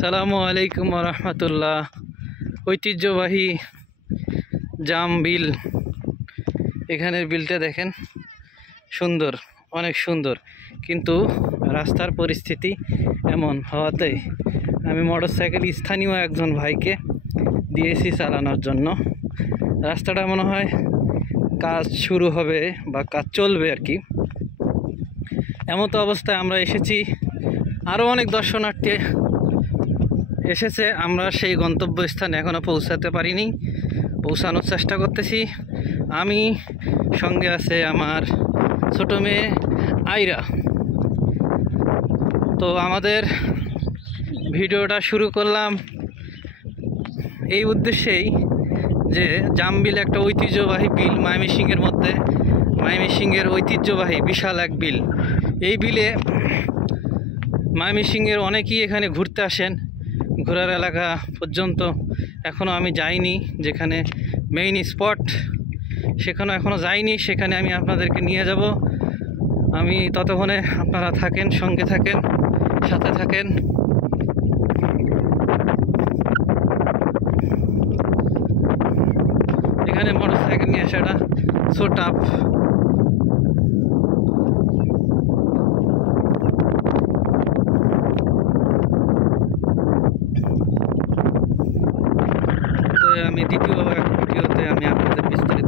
সালামু আলাইকুম রহমতুল্লাহ। ঐতিহ্যবাহী জাম বিল, এখানের বিলটা দেখেন, সুন্দর, অনেক সুন্দর, কিন্তু রাস্তার পরিস্থিতি এমন হওয়াতে আমি মোটরসাইকেল স্থানীয় একজন ভাইকে দিয়েছি চালানোর জন্য। রাস্তাটা মনে হয় কাজ শুরু হবে বা কাজ চলবে আর কি। এমন তো অবস্থায় আমরা এসেছি, আরও অনেক দর্শনার্থী এসেছে, আমরা সেই গন্তব্যস্থানে এখনও পৌঁছাতে পারিনি, পৌঁছানোর চেষ্টা করতেছি। আমি, সঙ্গে আছে আমার ছোট মেয়ে আইরা। তো আমাদের ভিডিওটা শুরু করলাম এই উদ্দেশ্যেই যে জামবিল একটা ঐতিহ্যবাহী বিল, ময়মনসিংহের মধ্যে, ময়মনসিংহের ঐতিহ্যবাহী বিশাল এক বিল। এই বিলে ময়মনসিংহের অনেকেই এখানে ঘুরতে আসেন, ঘোরার এলাকা পর্যন্ত এখনও আমি যাইনি, যেখানে মেইন স্পট সেখানেও এখনও যাইনি, সেখানে আমি আপনাদেরকে নিয়ে যাব। আমি ততক্ষণে আপনারা থাকেন, সঙ্গে থাকেন, সাথে থাকেন। এখানে মোটরসাইকেল নিয়ে আসাটা সো টাফ। তো আমি দ্বিতীয় ভিডিওতে আমি আপনাদের বিস্তারিত